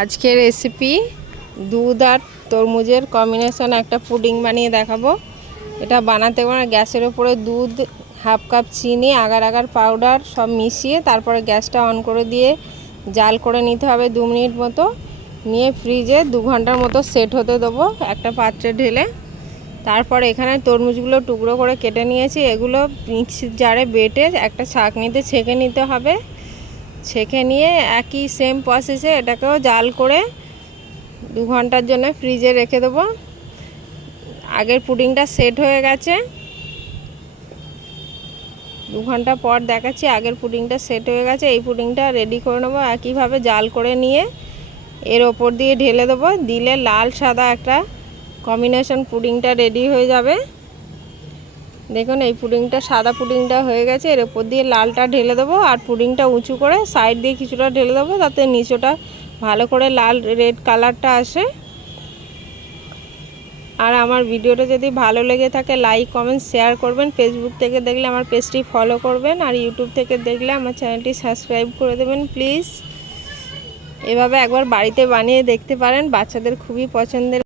আজকের রেসিপি দুধ আর তরমুজের কম্বিনেশন একটা পুডিং বানিয়ে দেখাবো। এটা বানাতে গেলে গ্যাসের উপরে দুধ, হাফ কাপ চিনি, আগার আগার পাউডার সব মিশিয়ে তারপরে গ্যাসটা অন করে দিয়ে জাল করে নিতে হবে 2 মিনিট মতো। নিয়ে ফ্রিজে 2 ঘন্টার মতো সেট হতে দেবো একটা পাত্রে ঢেলে। তারপর এখানে তরমুজগুলো টুকরো করে কেটে নিয়েছি, এগুলো মিক্সির জারে বেটে একটা ছাঁকনিতে ছেঁকে নিতে হবে। ছেঁকে নিয়ে একই সেম প্রসেসে এটাকেও জাল করে 2 ঘন্টার জন্য ফ্রিজে রেখে দেবো। আগের পুডিংটা সেট হয়ে গেছে, 2 ঘন্টা পর দেখাচ্ছি আগের পুডিংটা সেট হয়ে গেছে। এই পুডিংটা রেডি করে নেবো। একইভাবে জাল করে নিয়ে এর ওপর দিয়ে ঢেলে দেবো, দিলে লাল সাদা একটা কম্বিনেশন পুডিংটা রেডি হয়ে যাবে। দেখুন এই পুডিংটা, সাদা পুডিংটা হয়ে গেছে। এর ওপর দিয়ে লালটা ঢেলে দেবো আর পুডিংটা উঁচু করে সাইড দিয়ে কিছুটা ঢেলে দেবো, যাতে নিচটা ভালো করে লাল রেড কালারটা আসে। আর আমার ভিডিওটা যদি ভালো লেগে থাকে লাইক কমেন্ট শেয়ার করবেন। ফেসবুক থেকে দেখলে আমার পেজটি ফলো করবেন, আর ইউটিউব থেকে দেখলে আমার চ্যানেলটি সাবস্ক্রাইব করে দেবেন প্লিজ। এভাবে একবার বাড়িতে বানিয়ে দেখতে পারেন, বাচ্চাদের খুবই পছন্দের।